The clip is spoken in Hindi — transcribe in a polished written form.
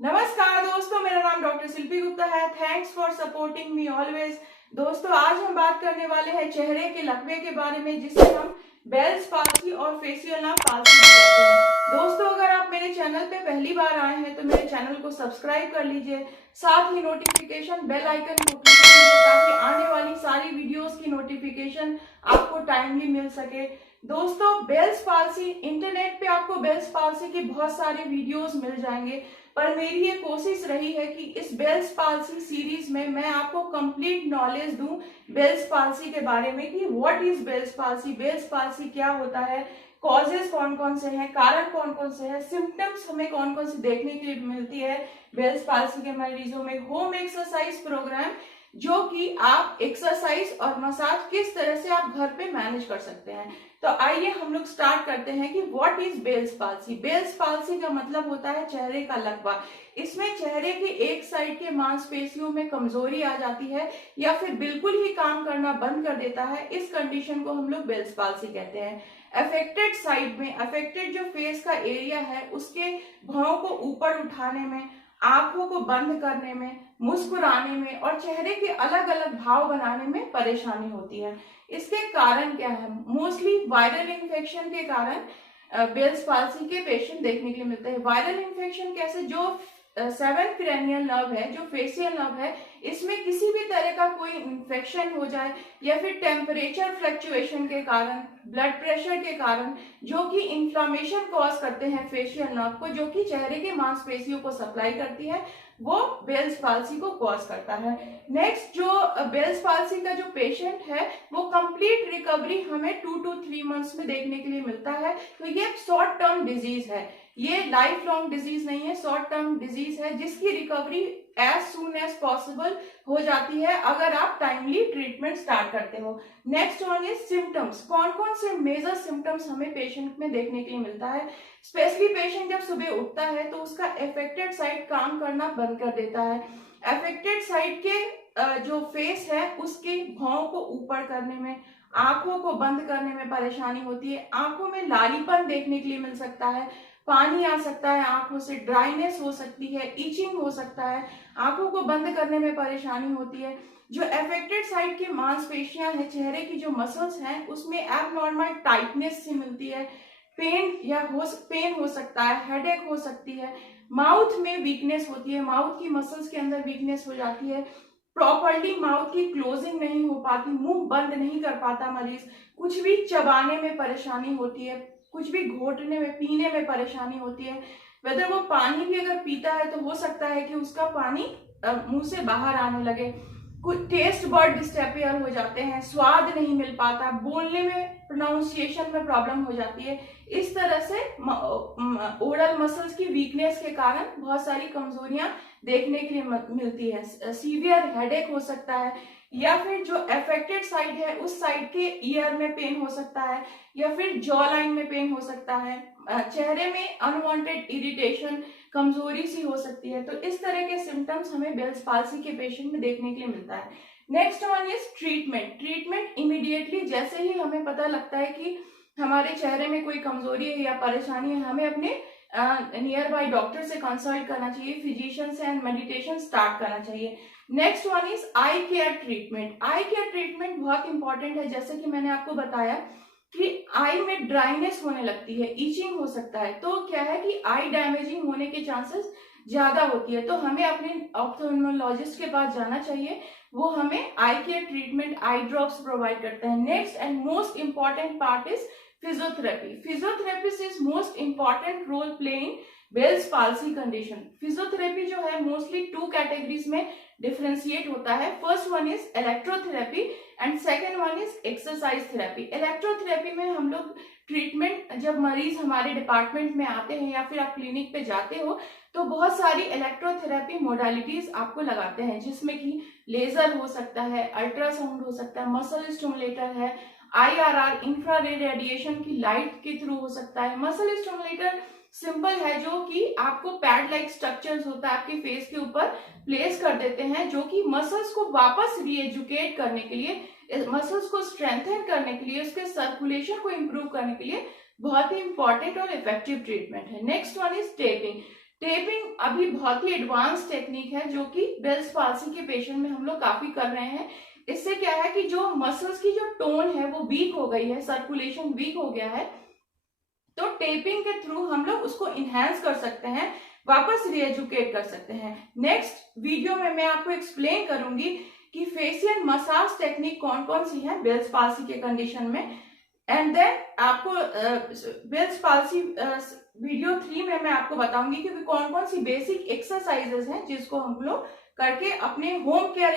नमस्कार दोस्तों, मेरा नाम डॉक्टर शिल्पी गुप्ता है। Thanks for supporting me always. दोस्तों, आज हम बात करने वाले हैं चेहरे के लकवे के बारे में, जिसे हम बेल्स पाल्सी और फेशियल नाप पाल्सी भी कहते हैं। दोस्तों, अगर आप मेरे चैनल पे पहली बार आए हैं तो मेरे चैनल को सब्सक्राइब कर लीजिए, साथ ही नोटिफिकेशन बेल आइकन को क्लिक कीजिए ताकि आने वाली सारी वीडियोस की नोटिफिकेशन आपको टाइमली मिल सके। दोस्तों, बेल्स पाल्सी, इंटरनेट पे आपको बेल्स पाल्सी के बहुत सारे वीडियोस मिल जाएंगे, पर मेरी ये कोशिश रही है कि इस बेल्स पाल्सी सीरीज में मैं आपको कंप्लीट नॉलेज दूं बेल्स पाल्सी के बारे में कि व्हाट इज बेल्स पाल्सी क्या होता है, कॉजेस कौन कौन से हैं, कारण कौन कौन से हैं, सिम्टम्स हमें कौन कौन से देखने के लिए मिलती है बेल्स पाल्सी के मरीजों में, होम एक्सरसाइज प्रोग्राम जो कि आप एक्सरसाइज और मसाज किस तरह से आप घर पे मैनेज कर सकते हैं। तो आइए हम लोग स्टार्ट करते हैं कि what is Bell's palsy. Bell's palsy का मतलब होता है चेहरे का लकवा। इसमें चेहरे के एक साइड के मांसपेशियों में कमजोरी आ जाती है या फिर बिल्कुल ही काम करना बंद कर देता है। इस कंडीशन को हम लोग बेल्स पाल्सी कहते हैं। अफेक्टेड साइड में, अफेक्टेड जो फेस का एरिया है उसके भौं को ऊपर उठाने में, आंखों को बंद करने में, मुस्कुराने में और चेहरे के अलग अलग भाव बनाने में परेशानी होती है। इसके कारण क्या है? मोस्टली वायरल इन्फेक्शन के कारण बेल्स पाल्सी के पेशेंट देखने के लिए मिलते हैं। वायरल इन्फेक्शन कैसे? जो 7th क्रेनियल नर्व है, जो फेशियल नर्व है, इसमें किसी भी तरह का कोई इन्फेक्शन हो जाए या फिर टेम्परेचर फ्लक्चुएशन के कारण, ब्लड प्रेशर के कारण, जो कि इन्फ्लामेशन कॉज करते हैं फेशियल नर्व को, जो कि चेहरे के मांसपेशियों को सप्लाई करती है, वो बेल्स पाल्सी को कॉज करता है। नेक्स्ट, जो बेल्स पाल्सी का जो पेशेंट है वो कंप्लीट रिकवरी हमें 2 to 3 मंथ्स में देखने के लिए मिलता है। तो ये शॉर्ट टर्म डिजीज है, ये लाइफ लॉन्ग डिजीज नहीं है, शॉर्ट टर्म डिजीज है जिसकी recovery as soon as possible हो जाती है अगर आप टाइमली ट्रीटमेंट स्टार्ट करते हो। Next one is symptoms. कौन कौन से मेजर सिम्टम्स हमें पेशेंट में देखने के लिए मिलता है? स्पेशली पेशेंट जब सुबह उठता है तो उसका अफेक्टेड साइड काम करना बंद कर देता है। अफेक्टेड साइड के जो फेस है उसके भौं को ऊपर करने में, आंखों को बंद करने में परेशानी होती है। आंखों में लालीपन देखने के लिए मिल सकता है, पानी आ सकता है आंखों से, ड्राइनेस हो सकती है, इचिंग हो सकता है, आंखों को बंद करने में परेशानी होती है। जो अफेक्टेड साइड की मांसपेशियां हैं, चेहरे की जो मसल्स हैं, उसमें एबनॉर्मल टाइटनेस से मिलती है, पेन हो सकता है, हेडेक हो सकती है, माउथ में वीकनेस होती है, माउथ की मसल्स के अंदर वीकनेस हो जाती है, प्रॉपर्ली माउथ की क्लोजिंग नहीं हो पाती, मुंह बंद नहीं कर पाता मरीज, कुछ भी चबाने में परेशानी होती है, कुछ भी घोटने में, पीने में परेशानी होती है। वेदर वो पानी भी अगर पीता है तो हो सकता है कि उसका पानी मुंह से बाहर आने लगे, कुछ टेस्ट बर्ड डिस्टर्बियर हो जाते हैं, स्वाद नहीं मिल पाता, बोलने में, प्रोनाउंसिएशन में प्रॉब्लम हो जाती है। इस तरह से ओरल मसल्स की वीकनेस के कारण बहुत सारी कमजोरियां देखने के लिए मिलती है। सीवियर हेडेक हो सकता है, या फिर जो अफेक्टेड साइड है उस साइड के ईयर में पेन हो सकता है, या फिर जॉ लाइन में पेन हो सकता है, चेहरे में अनवांटेड इरिटेशन, कमजोरी सी हो सकती है। तो इस तरह के सिम्टम्स हमें बेल्स पाल्सी के पेशेंट में देखने के लिए मिलता है। Next one is treatment. Treatment immediately जैसे ही हमें पता लगता है कि हमारे चेहरे में कोई कमजोरी है या परेशानी है, हमें अपने नियर बाई डॉक्टर से कंसल्ट करना चाहिए, फिजिशियन से, एंड मेडिटेशन स्टार्ट करना चाहिए। Next one is I care treatment. I care treatment बहुत इंपॉर्टेंट है। जैसे कि मैंने आपको बताया कि आई में ड्राइनेस होने लगती है, ईचिंग हो सकता है, तो क्या है कि आई डैमेजिंग होने के चांसेस ज्यादा होती है, तो हमें अपने ऑप्थेल्मोलॉजिस्ट के पास जाना चाहिए। वो हमें eye care treatment, eye drops provide करते हैं। Next and most important part is physiotherapy. Physiotherapist is most important role playing Bell's palsy condition. Physiotherapy जो है मोस्टली 2 कैटेगरीज में डिफरेंशिएट होता है। First one is electrotherapy and second one is exercise therapy. Electrotherapy में हम लोग ट्रीटमेंट, जब मरीज हमारे डिपार्टमेंट में आते हैं या फिर आप क्लिनिक पे जाते हो तो बहुत सारी इलेक्ट्रोथेरेपी मोडालिटीज आपको लगाते हैं, जिसमें कि लेजर हो सकता है, अल्ट्रासाउंड हो सकता है, मसल स्टिमुलेटर है, IRR इंफ्रारेड रेडिएशन की लाइट के थ्रू हो सकता है। मसल स्टिमुलेटर सिंपल है, जो कि आपको पैड लाइक स्ट्रक्चर्स होता है आपके फेस के ऊपर प्लेस कर देते हैं, जो कि मसल्स को वापस रीएजुकेट करने के लिए, मसल्स को स्ट्रेंथन करने के लिए, उसके सर्कुलेशन को इंप्रूव करने के लिए बहुत ही इंपॉर्टेंट और इफेक्टिव ट्रीटमेंट है। Next one is taping. Taping अभी बहुत ही एडवांस टेक्निक है जो कि बेल्स पाल्सी के पेशेंट में हम लोग काफी कर रहे हैं। इससे क्या है कि जो मसल्स की जो टोन है वो वीक हो गई है, सर्कुलेशन वीक हो गया है, तो टेपिंग के थ्रू हम लोग उसको इनहेंस कर सकते हैं, वापस रीएजुकेट कर सकते हैं। नेक्स्ट वीडियो में मैं आपको एक्सप्लेन करूंगी कि फेशियल मसाज टेक्निक कौन कौन सी है बेल्स पाल्सी के कंडीशन में। एंड देन आपको बेल्स पाल्सी वीडियो 3 में मैं आपको बताऊंगी कि कौन कौन सी बेसिक एक्सरसाइजेस हैं जिसको हम लोग करके अपने होम केयर